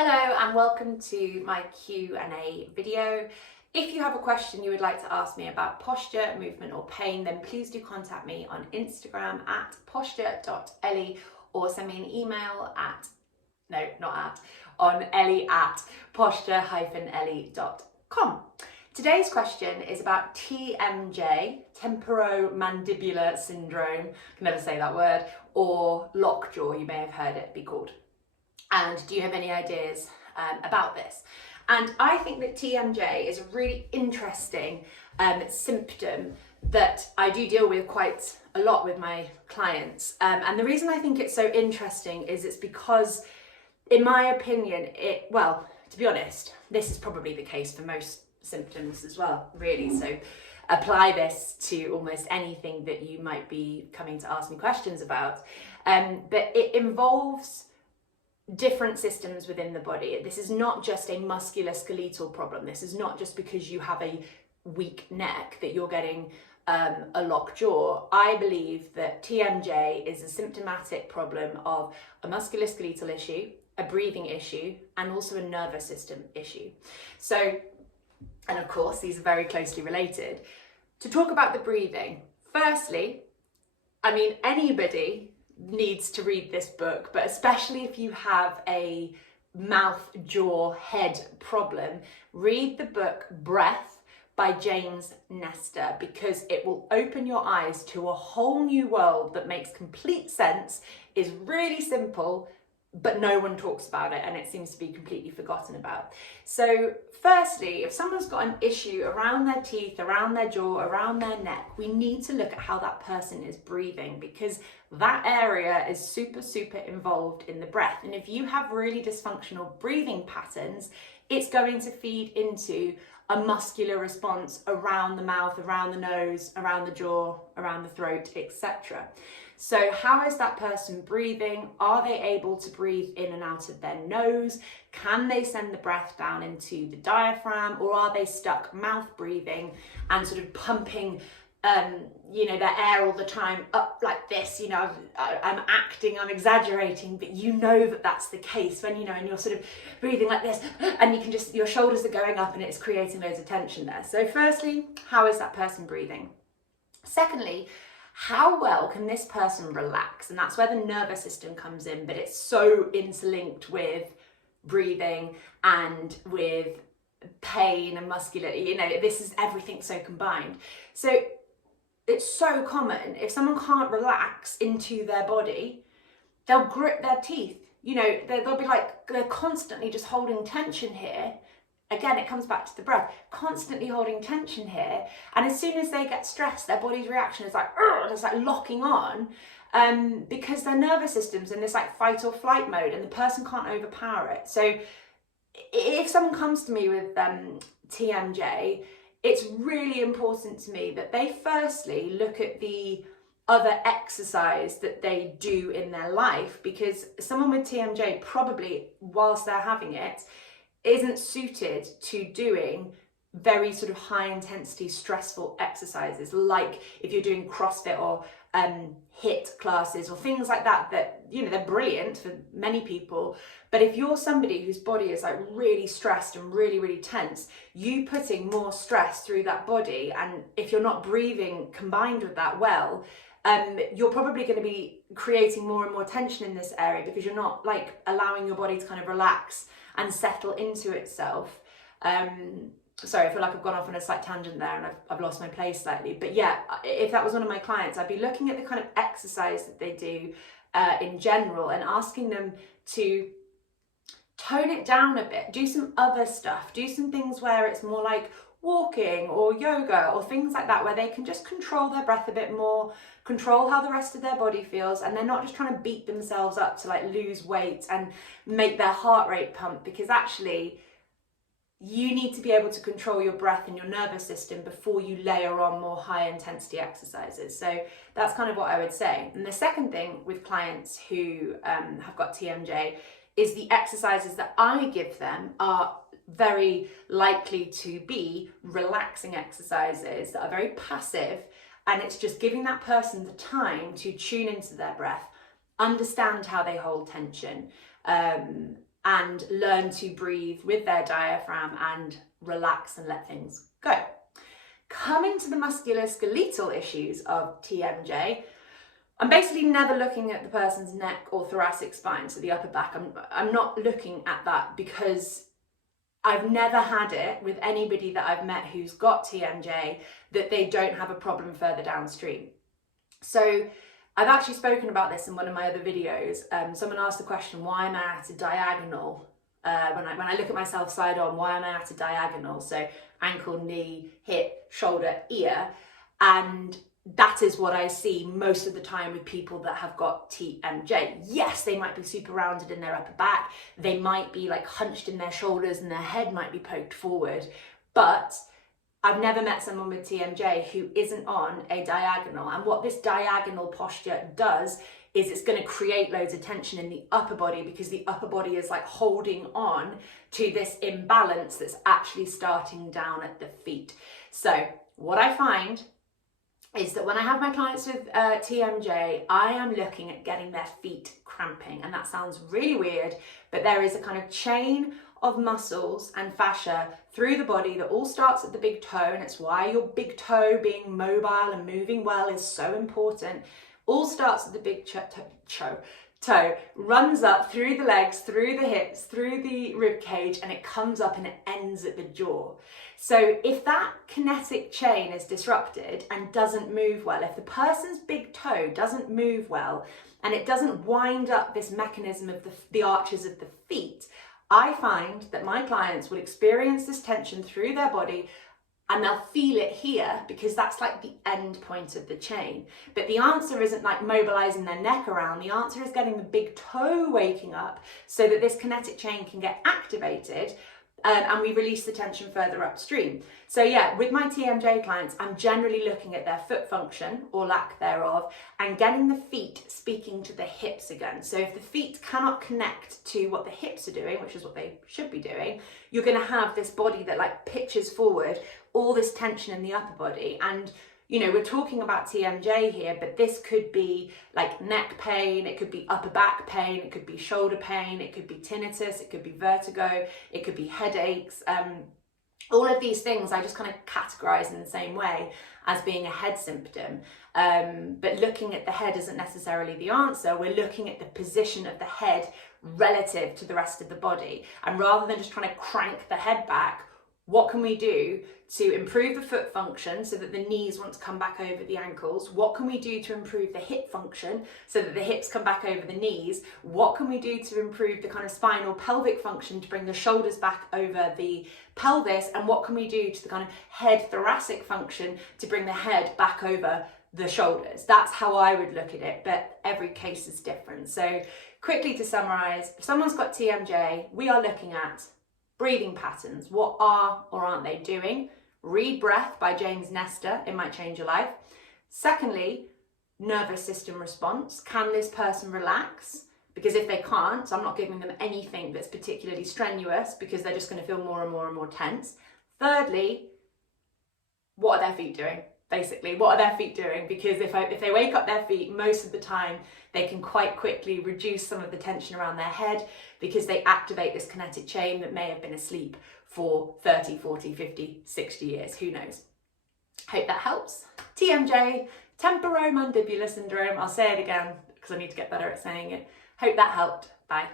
Hello and welcome to my Q&A video. If you have a question you would like to ask me about posture, movement or pain, then please do contact me on Instagram at posture.ellie or send me an email on ellie@posture-ellie.com. Today's question is about TMJ, temporomandibular syndrome, I can never say that word, or lockjaw, you may have heard it be called. And do you have any ideas about this? And I think that TMJ is a really interesting symptom that I do deal with quite a lot with my clients. And the reason I think it's so interesting is it's because, in my opinion, to be honest, this is probably the case for most symptoms as well, really. So apply this to almost anything that you might be coming to ask me questions about. But it involves different systems within the body. This is not just a musculoskeletal problem. This is not just because you have a weak neck that you're getting a locked jaw. I believe that TMJ is a symptomatic problem of a musculoskeletal issue, a breathing issue, and also a nervous system issue. So, and of course, these are very closely related. To talk about the breathing, firstly, I mean, anybody needs to read this book, but especially if you have a mouth, jaw, head problem, read the book Breath by James Nestor, because it will open your eyes to a whole new world that makes complete sense, is really simple, but no one talks about it and it seems to be completely forgotten about. So firstly, if someone's got an issue around their teeth, around their jaw, around their neck, we need to look at how that person is breathing, because that area is super involved in the breath. And if you have really dysfunctional breathing patterns, it's going to feed into a muscular response around the mouth, around the nose, around the jaw, around the throat, etc. So how is that person breathing? Are they able to breathe in and out of their nose? Can they send the breath down into the diaphragm, or are they stuck mouth breathing and sort of pumping their air all the time up like this? I'm acting, I'm exaggerating, but you know that that's the case when, and you're sort of breathing like this and you can just, your shoulders are going up and it's creating loads of tension there. So firstly, how is that person breathing? Secondly, how well can this person relax? And that's where the nervous system comes in, but it's so interlinked with breathing and with pain and muscular, this is everything so combined. So it's so common, if someone can't relax into their body, they'll grit their teeth. They'll be like, they're constantly just holding tension here. Again, it comes back to the breath, constantly holding tension here. And as soon as they get stressed, their body's reaction is like, it's like locking on, because their nervous system's in this like fight or flight mode and the person can't overpower it. So if someone comes to me with TMJ, it's really important to me that they firstly look at the other exercise that they do in their life, because someone with TMJ probably, whilst they're having it, isn't suited to doing very sort of high intensity stressful exercises, like if you're doing CrossFit or HIIT classes or things like that they're brilliant for many people. But if you're somebody whose body is like really stressed and really tense, you putting more stress through that body, and if you're not breathing combined with that well, you're probably going to be creating more and more tension in this area, because you're not like allowing your body to kind of relax and settle into itself. Sorry, I feel like I've gone off on a slight tangent there and I've lost my place slightly. But yeah, if that was one of my clients, I'd be looking at the kind of exercise that they do in general and asking them to tone it down a bit, do some other stuff, do some things where it's more like walking or yoga or things like that, where they can just control their breath a bit more, control how the rest of their body feels, and they're not just trying to beat themselves up to like lose weight and make their heart rate pump, because actually you need to be able to control your breath and your nervous system before you layer on more high intensity exercises. So that's kind of what I would say. And the second thing with clients who have got TMJ is the exercises that I give them are very likely to be relaxing exercises that are very passive, and it's just giving that person the time to tune into their breath, understand how they hold tension, and learn to breathe with their diaphragm and relax and let things go. Coming to the musculoskeletal issues of TMJ, I'm basically never looking at the person's neck or thoracic spine, so the upper back. I'm not looking at that because I've never had it with anybody that I've met who's got TMJ that they don't have a problem further downstream. So I've actually spoken about this in one of my other videos. Someone asked the question, why am I at a diagonal? When I look at myself side on, why am I at a diagonal? So ankle, knee, hip, shoulder, ear. And that is what I see most of the time with people that have got TMJ. Yes, they might be super rounded in their upper back. They might be like hunched in their shoulders and their head might be poked forward. But I've never met someone with TMJ who isn't on a diagonal. And what this diagonal posture does is it's going to create loads of tension in the upper body because the upper body is like holding on to this imbalance that's actually starting down at the feet. So what I find is that when I have my clients with TMJ, I am looking at getting their feet cramping. And that sounds really weird, but there is a kind of chain of muscles and fascia through the body that all starts at the big toe, and it's why your big toe being mobile and moving well is so important. All starts at the big toe, runs up through the legs, through the hips, through the rib cage, and it comes up and it ends at the jaw. So if that kinetic chain is disrupted and doesn't move well, if the person's big toe doesn't move well and it doesn't wind up this mechanism of the arches of the feet, I find that my clients will experience this tension through their body and they'll feel it here because that's like the end point of the chain. But the answer isn't like mobilizing their neck around. The answer is getting the big toe waking up so that this kinetic chain can get activated and we release the tension further upstream. So yeah, with my TMJ clients, I'm generally looking at their foot function or lack thereof and getting the feet speaking to the hips again. So if the feet cannot connect to what the hips are doing, which is what they should be doing, you're going to have this body that like pitches forward, all this tension in the upper body. And you know, we're talking about TMJ here, but this could be like neck pain, it could be upper back pain, it could be shoulder pain, it could be tinnitus, it could be vertigo, it could be headaches. All of these things I just kind of categorize in the same way as being a head symptom. But looking at the head isn't necessarily the answer. We're looking at the position of the head relative to the rest of the body. And rather than just trying to crank the head back, what can we do to improve the foot function so that the knees want to come back over the ankles? What can we do to improve the hip function so that the hips come back over the knees? What can we do to improve the kind of spinal pelvic function to bring the shoulders back over the pelvis? And what can we do to the kind of head thoracic function to bring the head back over the shoulders? That's how I would look at it, but every case is different. So quickly to summarize, if someone's got TMJ, we are looking at breathing patterns. What are or aren't they doing? Read Breath by James Nestor. It might change your life. Secondly, nervous system response. Can this person relax? Because if they can't, so I'm not giving them anything that's particularly strenuous because they're just going to feel more and more and more tense. Thirdly, what are their feet doing? Basically, what are their feet doing? Because if they wake up their feet, most of the time they can quite quickly reduce some of the tension around their head because they activate this kinetic chain that may have been asleep for 30, 40, 50, 60 years. Who knows? Hope that helps. TMJ, temporomandibular syndrome. I'll say it again because I need to get better at saying it. Hope that helped. Bye.